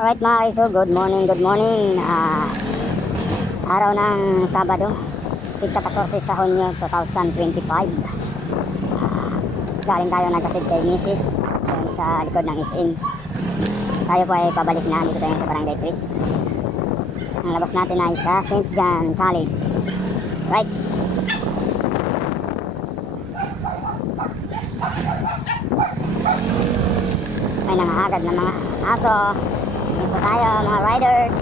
Alright mga kaiso, good morning, good morning. Araw ng Sabado, pika 14 sa Hunyo 2025. Galing tayo nagkatid kay Mrs. Doon sa likod ng SM. Tayo po ay pabalik na, dito tayo sa Barangay Chris. Ang labas natin ay sa St. John College. Right. May nangahagad ng mga aso. Dito tayo mga riders.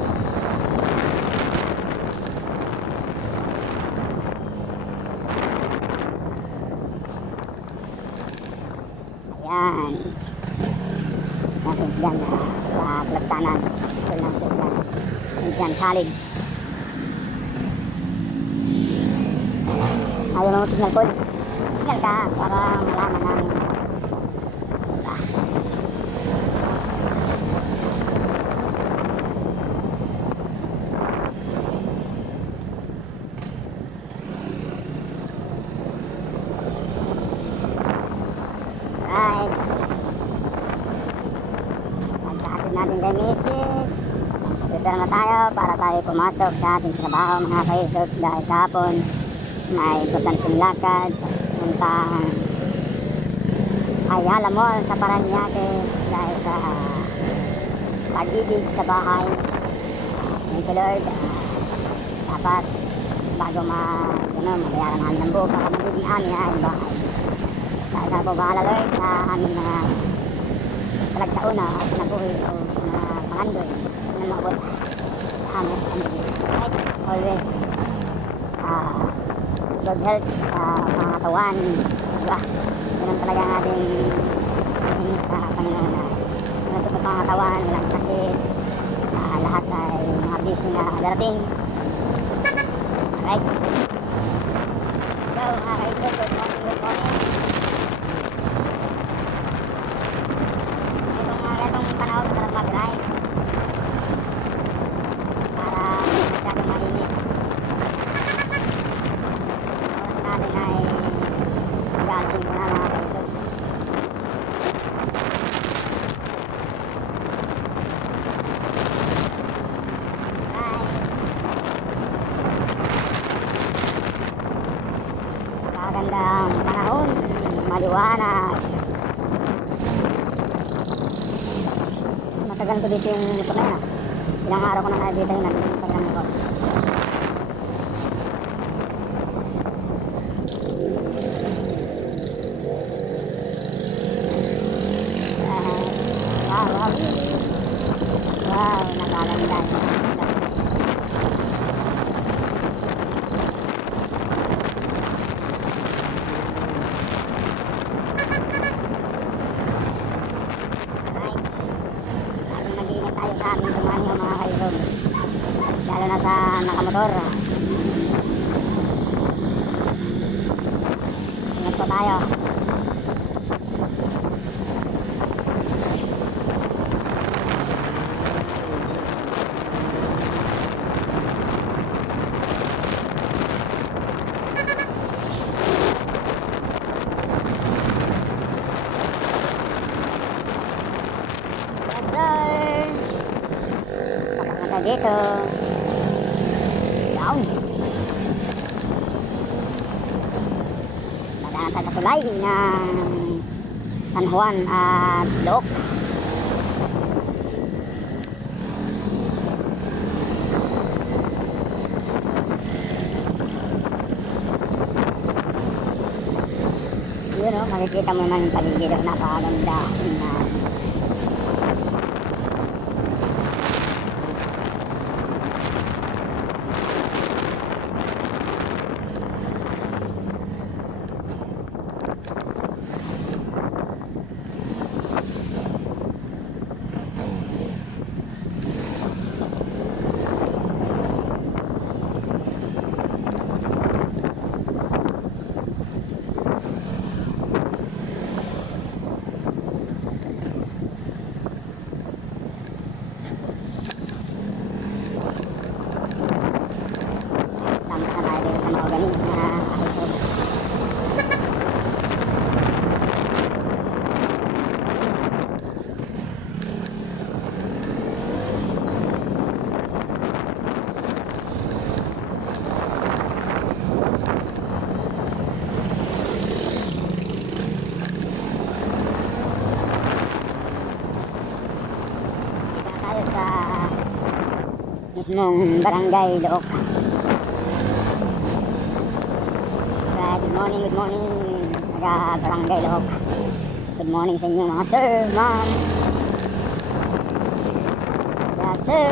Ayan. Natin dyan sa Plagtanan. School ng St. John College. Ayaw mo signal code. Signal ka para malaman namin. Right. Pagkahatid natin kay Mrs. Prepare na tayo para tayo pumasok sa ating trabaho mga kaisot. Dahil kahapon may importanteng lakad puntang Ayala Mall sa Paranaque dahil sa pag-ibig sa bahay. Thank you Lord. Dapat bago mabayaran namin ng buo baka magiging amin ang bahay. Dahil sa po bahala Lord sa aming mga talag sa una at nabuhay o mga pangandoy na maabot sa amin. Right? Always good health sa mga katawan. Diba? Ganun talaga ang ating hingin sa Panginoon na nasupot mga katawan, walang sakit, lahat ay mga busy na darating. Alright? So mga kaisip, good morning, good morning. Itong panahon na sarap mag-ride para masyadong mainit. Oras natin ay mag-aalsing ko na mga kaisip. Magandang panahon, maliwanag. Matagal ko dito yung ito na yan. Ilang araw ko na nakikita yun. Nagpaglang ko. Wow, nagaganda. Tayo sa ating tumanyo mga kailog, lalo na sa nakamotor. Ingat po tayo. Dito down dadaan tayo sa tulay ng San Juan at Look. Yun o, makikita mo naman yung paligid. Napakaganda na. mismong barangay Look. Right, good morning, taga barangay Look. Good morning sa inyo mga sir, ma'am. Yes sir.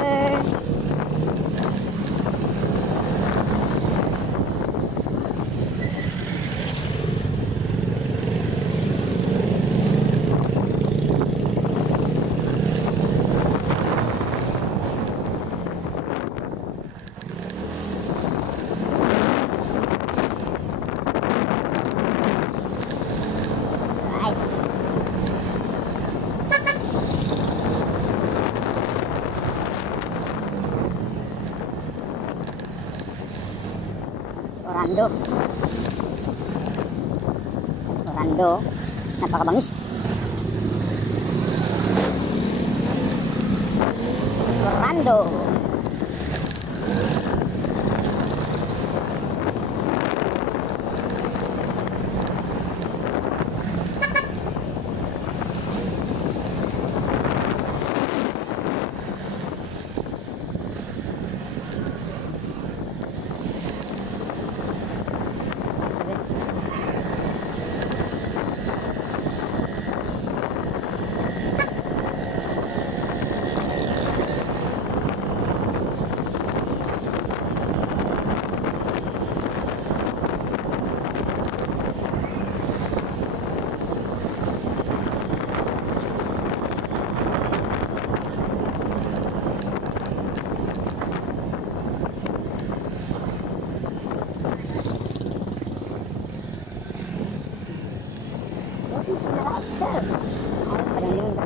Orando, napakabangis. Orando.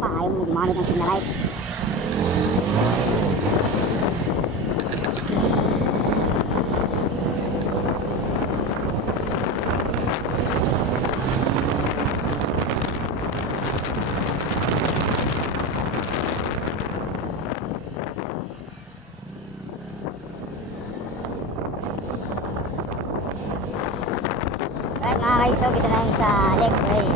Ayaw mo gumamit ng signal light. Right mga kaisog, ito na yung sa left way.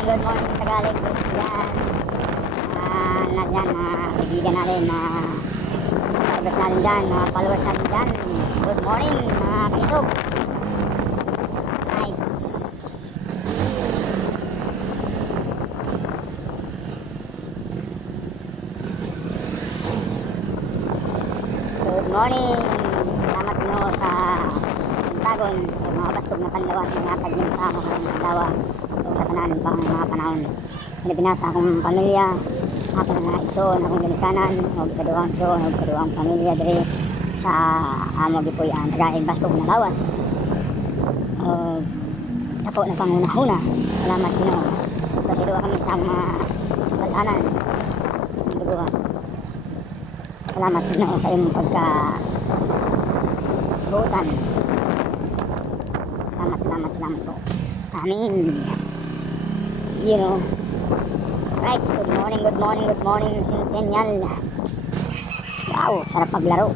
Good morning Tagalog guys yan. Nandyan kaibigan natin, subscribers natin dyan, followers natin dyan. Good morning mga kaisog. Nice. Good morning. Salamat mo sa Tagon, sa mga baskog na panlawa na natag yun sa mga panlawa sa tanan pang mga panahon. Pinabinasa akong pamilya, ako na mga itson, akong ginikanan, huwag kaduang pamilya diri sa amo gipuyan, tagaing baskog na lawas. Dako na pangunahuna. Salamat Ginoo. Kasi doon kami sa mga saltanan. Salamat Ginoo sa imong pagka-buutan. Salamat po. Amin. You know. Right, good morning, Centennial. Wow, sarap paglaro.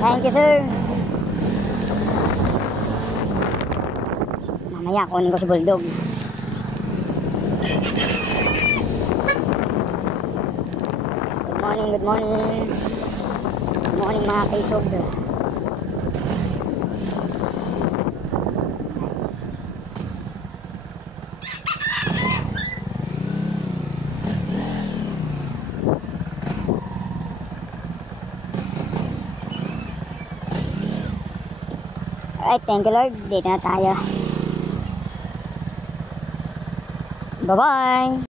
Thank you, sir. Mamaya, kunin ko si Bulldog. Good morning. Good morning mga kaisog. Alright, thank you Lord. Dito na tayo. Bye-bye.